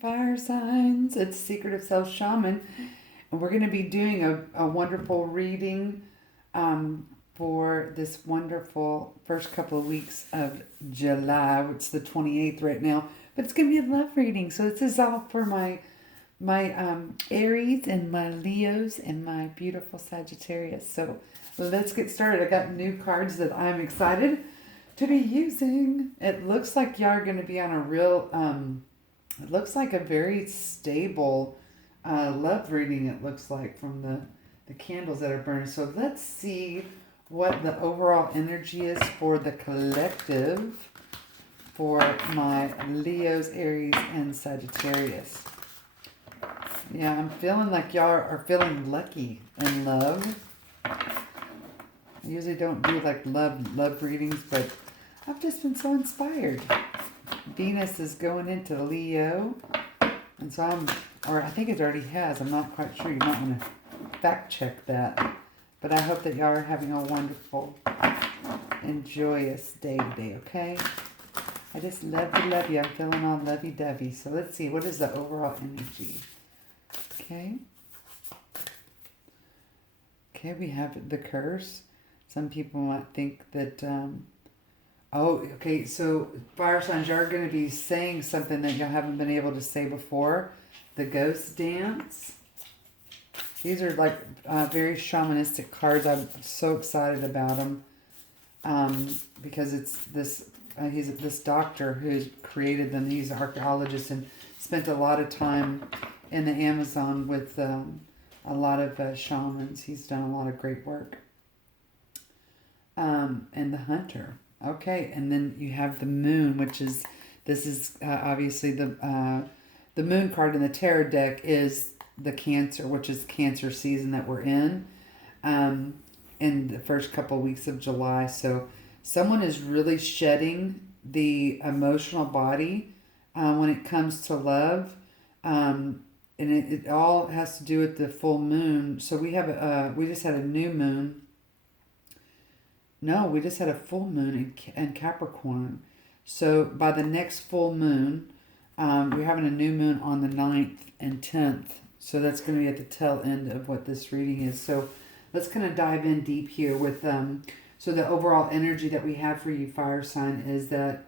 Fire signs, it's Secret of Self Shaman, and we're going to be doing a wonderful reading for this wonderful first couple of weeks of July. It's the 28th right now, but it's going to be a love reading. So this is all for my Aries and my Leos and my beautiful Sagittarius. So let's get started. I got new cards that I'm excited to be using. It looks like y'all are going to be on a real it looks like a very stable love reading, it looks like, from the candles that are burning. So let's see what the overall energy is for the collective for my Leos, Aries, and Sagittarius. Yeah, I'm feeling like y'all are feeling lucky in love. I usually don't do like love readings, but I've just been so inspired. Venus is going into Leo, and so I think it already has. I'm not quite sure. You might want to fact check that. But I hope that y'all are having a wonderful and joyous day today, okay? I just love you. I'm feeling all lovey-dovey. So let's see. What is the overall energy? Okay. Okay, we have the curse. Some people might think that... Oh, okay, so fire signs, you're going to be saying something that you haven't been able to say before. The ghost dance. These are like very shamanistic cards. I'm so excited about them because it's this, he's this doctor who's created them. He's an archaeologist and spent a lot of time in the Amazon with a lot of shamans. He's done a lot of great work. And the hunter. Okay, and then you have the moon, which is, this is obviously the moon card in the tarot deck is the Cancer, which is Cancer season that we're in the first couple of weeks of July. So someone is really shedding the emotional body when it comes to love. And it all has to do with the full moon. So we have we just had a new moon. No, we just had a full moon in Capricorn. So by the next full moon, we're having a new moon on the 9th and 10th. So that's going to be at the tail end of what this reading is. So let's kind of dive in deep here with, so the overall energy that we have for you, fire sign, is that,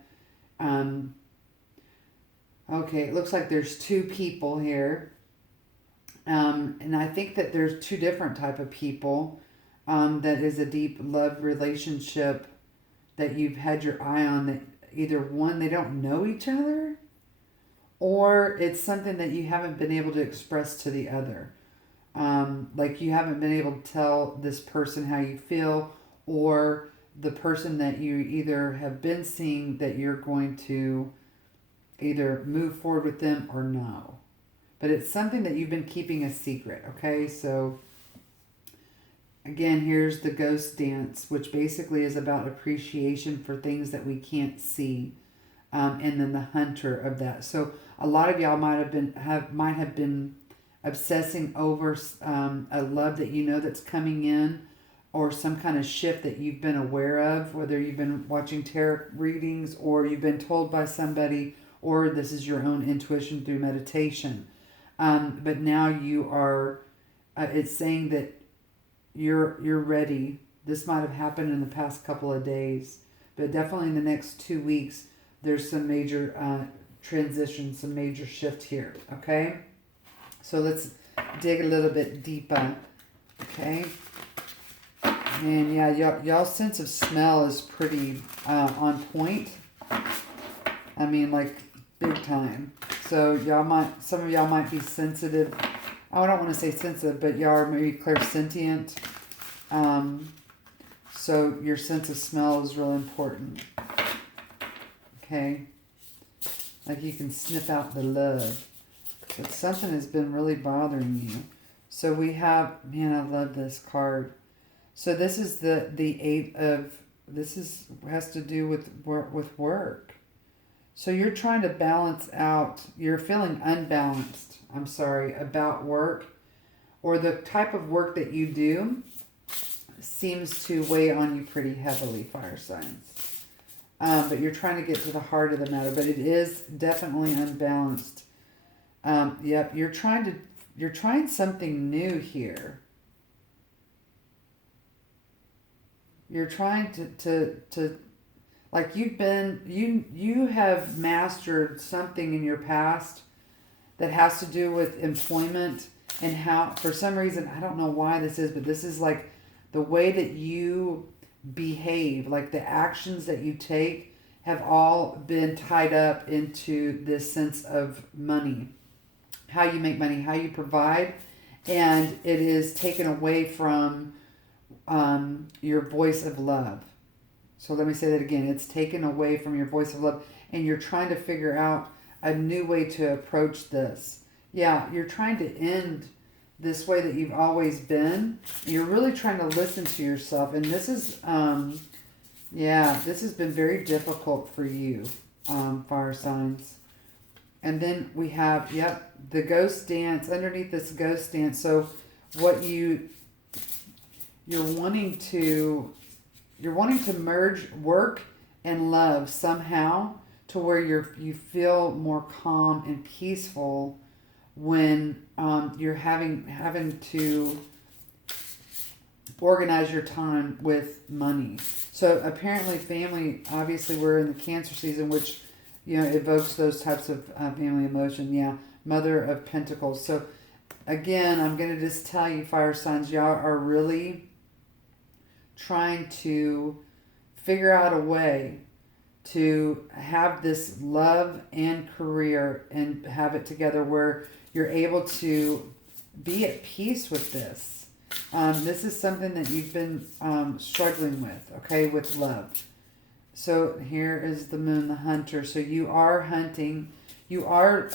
okay, it looks like there's two people here. And I think that there's two different type of people. That is a deep love relationship that you've had your eye on, that either one, they don't know each other, or it's something that you haven't been able to express to the other. Like you haven't been able to tell this person how you feel, or the person that you either have been seeing that you're going to either move forward with them or no. But it's something that you've been keeping a secret, okay? So... again, here's the ghost dance, which basically is about appreciation for things that we can't see, and then the hunter of that. So a lot of y'all might have been obsessing over a love that you know that's coming in, or some kind of shift that you've been aware of, whether you've been watching tarot readings or you've been told by somebody, or this is your own intuition through meditation. But now you are. It's saying that you're ready. This might have happened in the past couple of days, but definitely in the next 2 weeks, there's some major transition, some major shift here, okay? So let's dig a little bit deeper, okay? And yeah, y'all's sense of smell is pretty on point. I mean, like, big time. So some of y'all might be sensitive. I don't want to say sensitive, but y'all are maybe clairsentient. So your sense of smell is really important. Okay? Like you can sniff out the love. But something has been really bothering you. So we have, man, I love this card. So this is the eight of, has to do with work. So you're trying to balance out, you're feeling unbalanced, about work, or the type of work that you do seems to weigh on you pretty heavily, fire signs. But you're trying to get to the heart of the matter, but it is definitely unbalanced. Yep, you're trying something new here. You're trying to like you have mastered something in your past that has to do with employment and how, for some reason, I don't know why this is, but this is like the way that you behave, like the actions that you take have all been tied up into this sense of money, how you make money, how you provide, and it is taken away from your voice of love. So let me say that again. It's taken away from your voice of love, and you're trying to figure out a new way to approach this. Yeah, you're trying to end this way that you've always been. You're really trying to listen to yourself, and this is, yeah, this has been very difficult for you, fire signs. And then we have, yep, the ghost dance underneath this ghost dance. So what you're wanting to merge work and love somehow to where you feel more calm and peaceful when you're having to organize your time with money. So apparently family, obviously we're in the Cancer season, which evokes those types of family emotion. Yeah, Mother of Pentacles. So again, I'm going to just tell you, fire signs, y'all are really trying to figure out a way to have this love and career and have it together where you're able to be at peace with this. This is something that you've been struggling with, okay, with love. So here is the moon, the hunter. So you are hunting. You are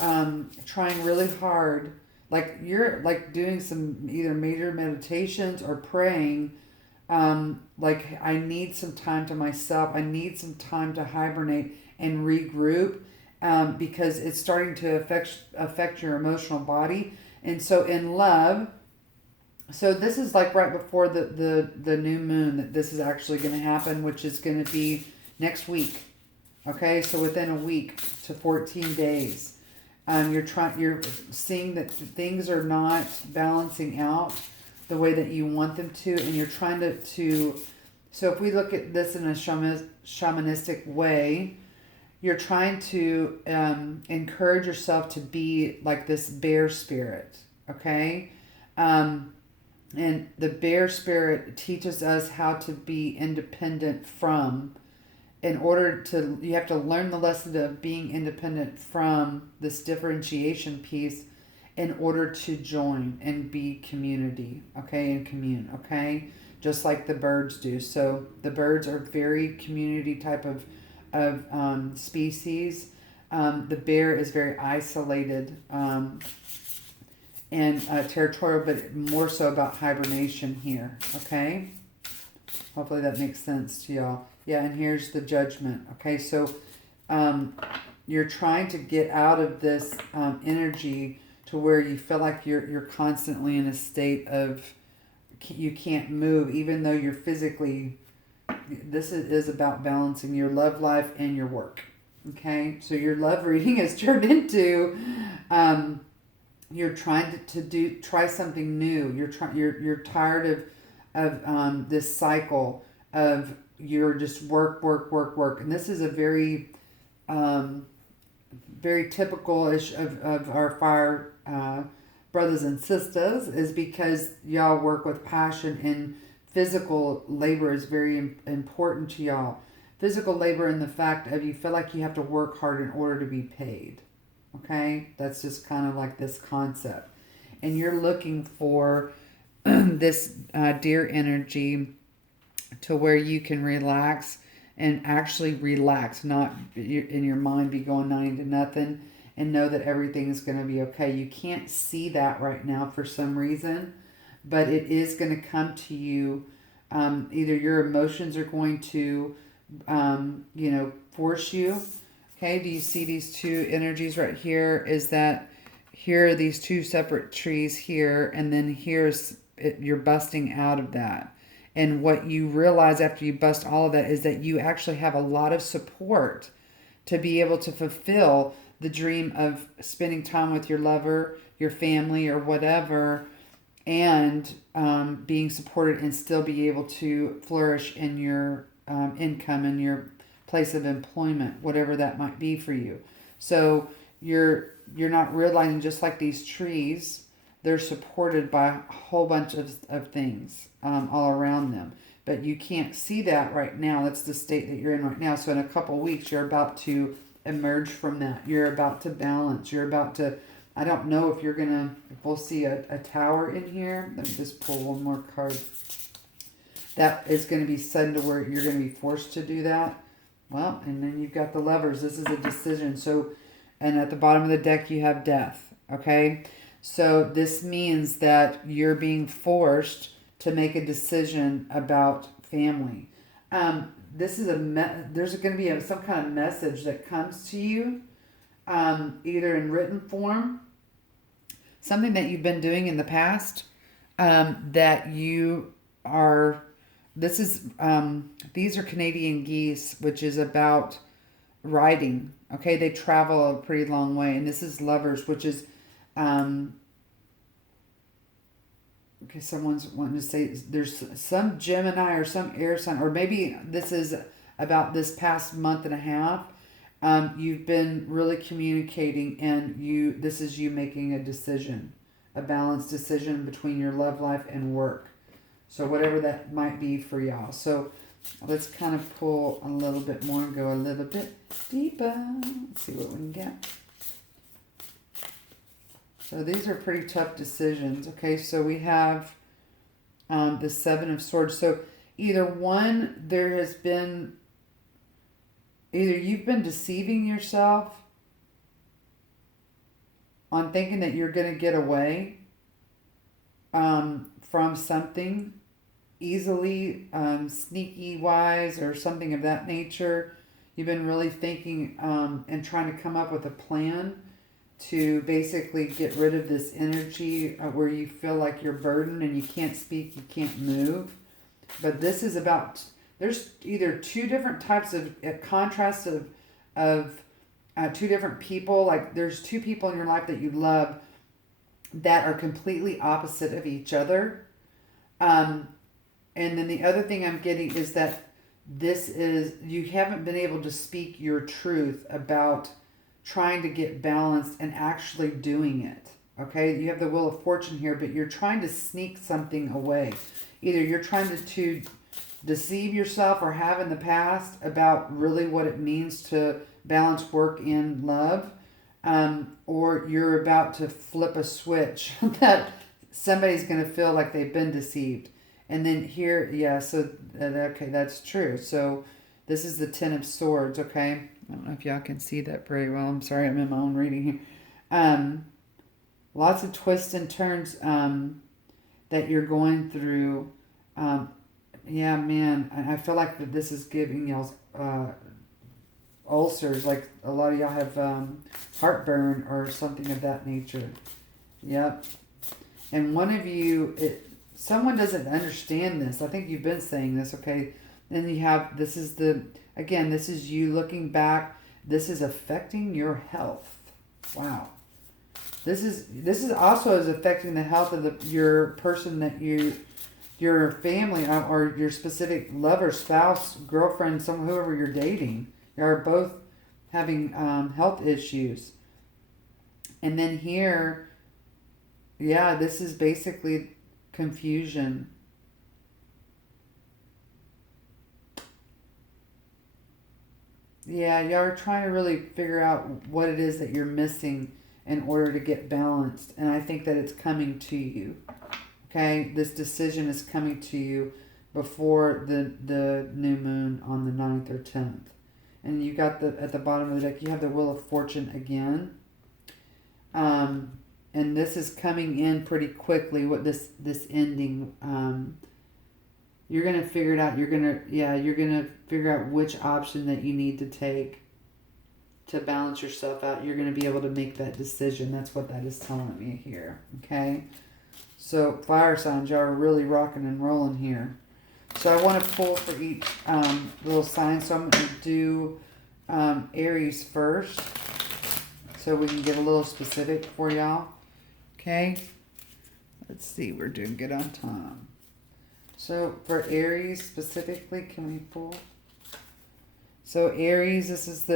trying really hard. Like you're like doing some either major meditations or praying. Like I need some time to myself. I need some time to hibernate and regroup because it's starting to affect your emotional body. And so in love, so this is like right before the new moon that this is actually going to happen, which is going to be next week. Okay, so within a week to 14 days, you're seeing that things are not balancing out the way that you want them to, and you're trying to so if we look at this in a shamanistic way, you're trying to encourage yourself to be like this bear spirit, okay? And the bear spirit teaches us how to be independent from, you have to learn the lesson of being independent from this differentiation piece in order to join and be community, okay, and commune, okay, just like the birds do. So the birds are very community type of species. The bear is very isolated and territorial, but more so about hibernation here, okay? Hopefully that makes sense to y'all. Yeah, and here's the judgment, okay? So you're trying to get out of this energy to where you feel like you're constantly in a state of you can't move, even though you're physically. This is about balancing your love life and your work. Okay, so your love reading has turned into you're trying to try something new. You're tired of this cycle of you're just work, and this is a very very typical-ish of our fire brothers and sisters, is because y'all work with passion, and physical labor is very important to y'all. Physical labor in the fact of you feel like you have to work hard in order to be paid. Okay? That's just kind of like this concept. And you're looking for this deer energy to where you can relax and actually relax, not in your mind be going 9 to nothing, and know that everything is going to be okay. You can't see that right now for some reason, but it is going to come to you. Either your emotions are going to, force you. Okay, do you see these two energies right here? Is that here are these two separate trees here, and then you're busting out of that. And what you realize after you bust all of that is that you actually have a lot of support to be able to fulfill the dream of spending time with your lover, your family, or whatever, and being supported and still be able to flourish in your income and your place of employment, whatever that might be for you. So you're not realizing, just like these trees, they're supported by a whole bunch of things all around them. But you can't see that right now. That's the state that you're in right now. So in a couple weeks, you're about to emerge from that. You're about to balance. You're about to, I don't know if you're going to, if we'll see a tower in here. Let me just pull one more card. That is going to be sudden to where you're going to be forced to do that. Well, and then you've got the Lovers. This is a decision. So, and at the bottom of the deck, you have Death. Okay? So this means that you're being forced to make a decision about family. This is there's going to be some kind of message that comes to you, either in written form, something that you've been doing in the past, that you are, these are Canadian geese, which is about riding. Okay, they travel a pretty long way. And this is Lovers, which is, okay, someone's wanting to say there's some Gemini or some air sign, or maybe this is about this past month and a half. You've been really communicating, and this is you making a decision, a balanced decision between your love life and work. So whatever that might be for y'all. So let's kind of pull a little bit more and go a little bit deeper. Let's see what we can get. So these are pretty tough decisions. Okay, so we have the Seven of Swords. So either you've been deceiving yourself on thinking that you're going to get away from something easily, sneaky wise, or something of that nature. You've been really thinking and trying to come up with a plan to basically get rid of this energy where you feel like you're burdened and you can't speak, you can't move. But this is about, there's either two different types of contrasts of two different people. Like there's two people in your life that you love that are completely opposite of each other. And then the other thing I'm getting is that you haven't been able to speak your truth about trying to get balanced and actually doing it. Okay, you have the Wheel of Fortune here, but you're trying to sneak something away. Either you're trying to deceive yourself or have in the past about really what it means to balance work and love, or you're about to flip a switch that somebody's going to feel like they've been deceived. And then here, yeah, so, okay, that's true. So this is the Ten of Swords, okay? I don't know if y'all can see that very well. I'm sorry, I'm in my own reading here. Lots of twists and turns that you're going through. Yeah, man, I feel like that this is giving y'all ulcers. Like a lot of y'all have heartburn or something of that nature. Yep. And one of you, someone doesn't understand this. I think you've been saying this, okay? Then you have, this is you looking back. This is affecting your health. Wow. This is also is affecting the health of your person that your family or your specific lover, spouse, girlfriend, whoever you're dating. You are both having health issues. And then here, yeah, this is basically confusion. Yeah, y'all are trying to really figure out what it is that you're missing in order to get balanced. And I think that it's coming to you. Okay? This decision is coming to you before the new moon on the 9th or 10th. And you got at the bottom of the deck, you have the Wheel of Fortune again. And this is coming in pretty quickly, what this ending. You're going to figure it out. You're going to figure out which option that you need to take to balance yourself out. You're going to be able to make that decision. That's what that is telling me here. Okay? So, fire signs, y'all are really rocking and rolling here. So, I want to pull for each little sign. So, I'm going to do Aries first. so we can get a little specific for y'all. Okay. Let's see. We're doing good on time. So for Aries specifically, can we pull? So Aries, this is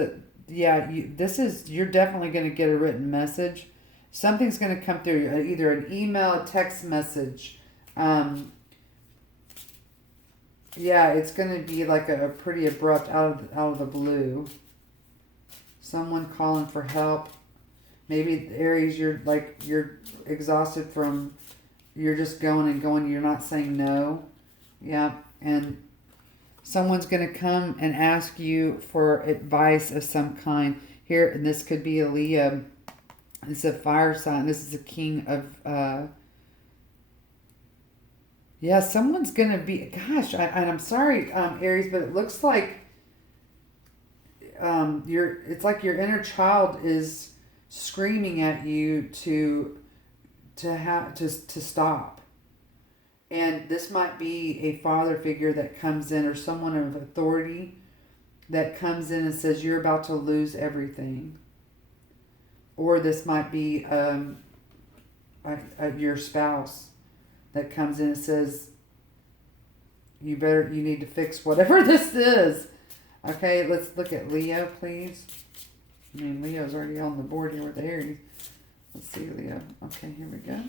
you're definitely going to get a written message. Something's going to come through, either an email, a text message. It's going to be like a pretty abrupt out of the blue. Someone calling for help. Maybe Aries, you're exhausted from, you're just going and going. You're not saying no. Yeah, and someone's going to come and ask you for advice of some kind. Here, and this could be a Leo. It's a fire sign. This is a king of, someone's going to be, gosh, I'm sorry, Aries, but it looks like it's like your inner child is screaming at you to stop. And this might be a father figure that comes in, or someone of authority that comes in and says, you're about to lose everything. Or this might be your spouse that comes in and says, you need to fix whatever this is. Okay, let's look at Leo, please. I mean, Leo's already on the board here with Aries. Let's see, Leo. Okay, here we go.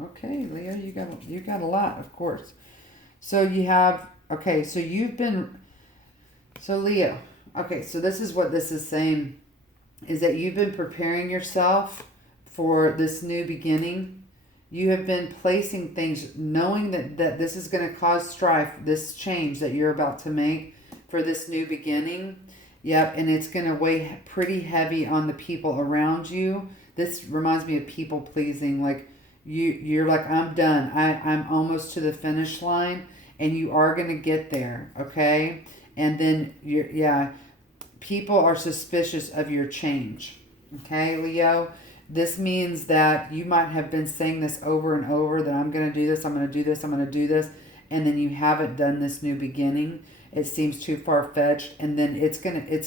Okay, Leo, you got a lot, of course. So you have, okay, so Leo, okay, so this is what this is saying, is that you've been preparing yourself for this new beginning. You have been placing things, knowing that this is going to cause strife, this change that you're about to make for this new beginning. Yep, and it's going to weigh pretty heavy on the people around you. This reminds me of people pleasing, like you're like, I'm done. I'm almost to the finish line, and you are going to get there, okay? And then people are suspicious of your change. Okay, Leo? This means that you might have been saying this over and over, that I'm going to do this, I'm going to do this, I'm going to do this, and then you haven't done this new beginning. It seems too far-fetched, and then it's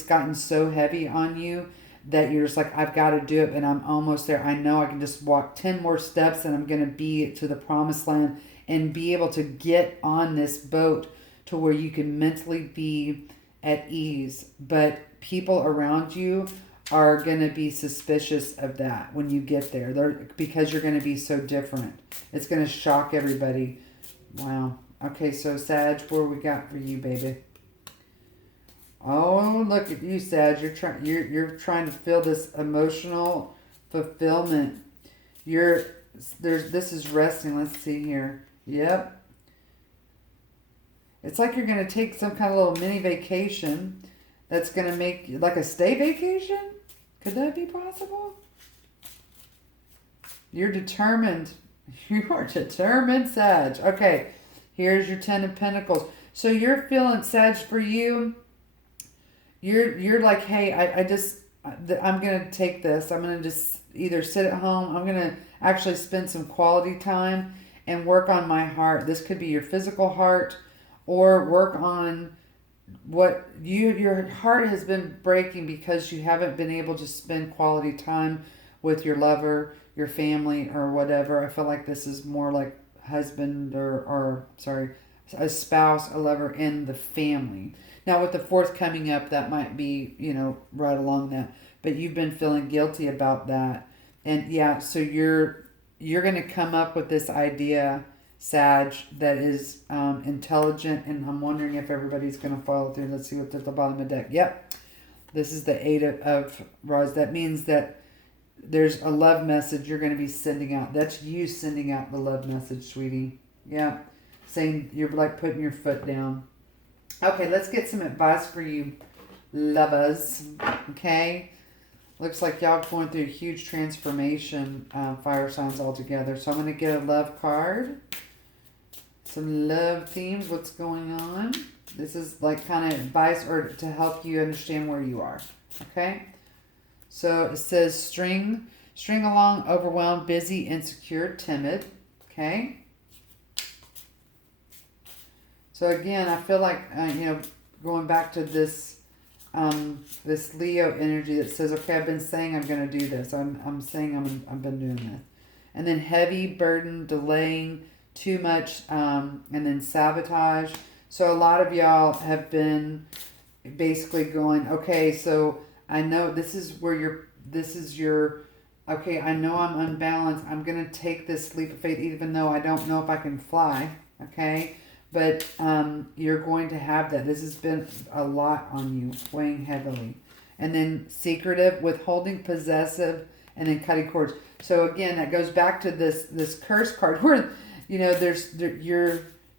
gotten so heavy on you that you're just like, I've got to do it, and I'm almost there. I know I can just walk 10 more steps, and I'm going to be to the promised land and be able to get on this boat to where you can mentally be at ease. But people around you are going to be suspicious of that when you get there. Because you're going to be so different. It's going to shock everybody. Wow. Okay, so Sag, what we got for you, baby? Oh, look at you, Sag. You're trying to feel this emotional fulfillment. This is resting. Let's see here. Yep. It's like you're going to take some kind of little mini vacation that's going to make like a stay vacation. Could that be possible? You're determined. You are determined, Sag. Okay. Here's your 10 of Pentacles. So you're feeling, Sag, for you, you're like, hey, I'm going to take this. I'm going to just either sit at home. I'm going to actually spend some quality time and work on my heart. This could be your physical heart, or work on what your heart has been breaking because you haven't been able to spend quality time with your lover, your family, or whatever. I feel like this is more like husband or a spouse, a lover, and the family. Now with the 4th coming up, that might be, right along that. But you've been feeling guilty about that. And so you're going to come up with this idea, Sag, that is intelligent, and I'm wondering if everybody's going to follow through. Let's see what's at the bottom of the deck. Yep. This is the 8 of Rods. That means that there's a love message you're going to be sending out. That's you sending out the love message, sweetie. Yeah. Saying you're like putting your foot down. Okay, let's get some advice for you, lovers. Okay. Looks like y'all going through a huge transformation, fire signs all together. So I'm going to get a love card. Some love themes. What's going on? This is like kind of advice or to help you understand where you are. Okay. So it says string along, overwhelmed, busy, insecure, timid. Okay. So again, I feel like, going back to this this Leo energy that says, okay, I've been saying I'm going to do this. I'm saying I've been doing this. And then heavy burden, delaying, too much, and then sabotage. So a lot of y'all have been basically going, okay, so I know this is your, okay, I know I'm unbalanced. I'm going to take this leap of faith even though I don't know if I can fly, okay? But you're going to have that. This has been a lot on you, weighing heavily. And then secretive, withholding, possessive, and then cutting cords. So again, that goes back to this curse card where, you know,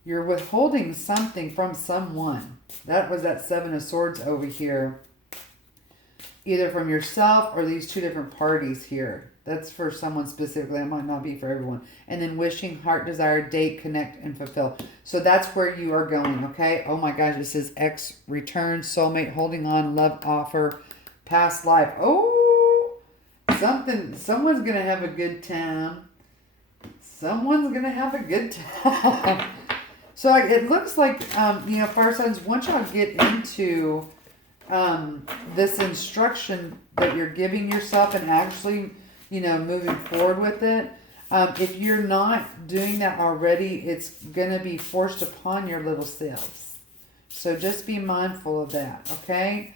you're withholding something from someone. That was that Seven of Swords over here. Either from yourself or these two different parties here. That's for someone specifically. It might not be for everyone. And then wishing, heart desire, date, connect, and fulfill. So that's where you are going, okay? Oh my gosh, it says X, return, soulmate, holding on, love offer, past life. Oh, someone's going to have a good time. Someone's going to have a good time. So it looks like, you know, fire signs, once y'all get into this instruction that you're giving yourself and actually, you know, moving forward with it, if you're not doing that already, it's going to be forced upon your little selves. So just be mindful of that, okay?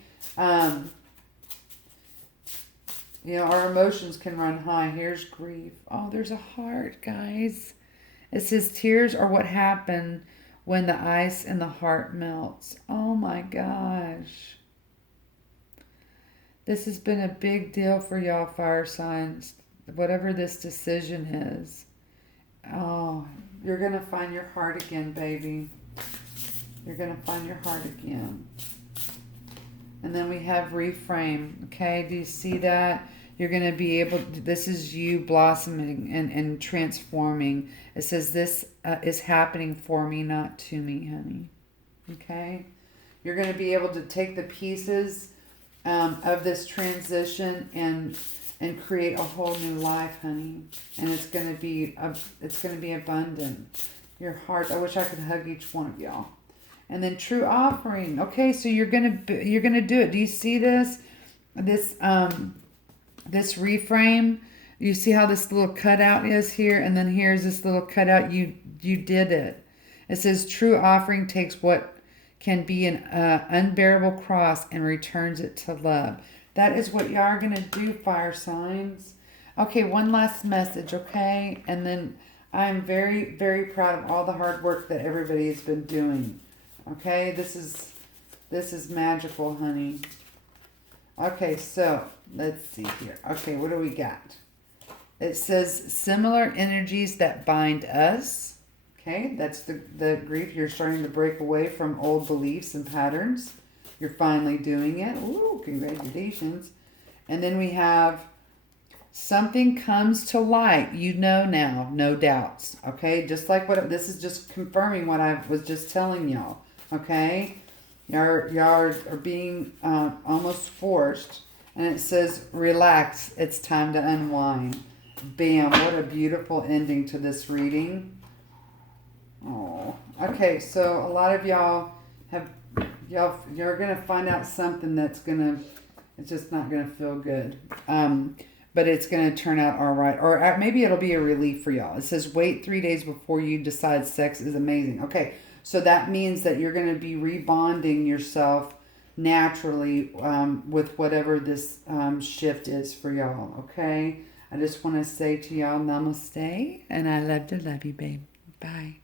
You know, our emotions can run high. Here's grief. Oh, there's a heart, guys. It says tears are what happen when the ice in the heart melts. Oh my gosh. This has been a big deal for y'all, fire signs. Whatever this decision is. Oh, you're going to find your heart again, baby. You're going to find your heart again. And then we have reframe. Okay, do you see that? You're going to be able to, this is you blossoming and transforming. It says this is happening for me, not to me, honey. Okay? You're going to be able to take the pieces of this transition and create a whole new life, honey. And it's going to be abundant. Your heart, I wish I could hug each one of y'all. And then true offering. Okay, so you're gonna do it. Do you see this? This reframe. You see how this little cutout is here, and then here's this little cutout. You did it. It says true offering takes what can be an unbearable cross and returns it to love. That is what y'all are gonna do, fire signs. Okay, one last message, okay? And then I'm very, very proud of all the hard work that everybody has been doing. Okay, this is magical, honey. Okay, so let's see here. Okay, what do we got? It says similar energies that bind us. Okay, that's the grief. You're starting to break away from old beliefs and patterns. You're finally doing it. Ooh, congratulations. And then we have something comes to light. You know now, no doubts. Okay, just like this is just confirming what I was just telling y'all. Okay, y'all are being almost forced, and it says relax. It's time to unwind. Bam! What a beautiful ending to this reading. Oh, okay. So a lot of you're gonna find out something it's just not gonna feel good. But it's gonna turn out all right, or maybe it'll be a relief for y'all. It says wait 3 days before you decide sex is amazing. Okay. So that means that you're going to be rebonding yourself naturally with whatever this shift is for y'all, okay? I just want to say to y'all, namaste, and I love to love you, babe. Bye.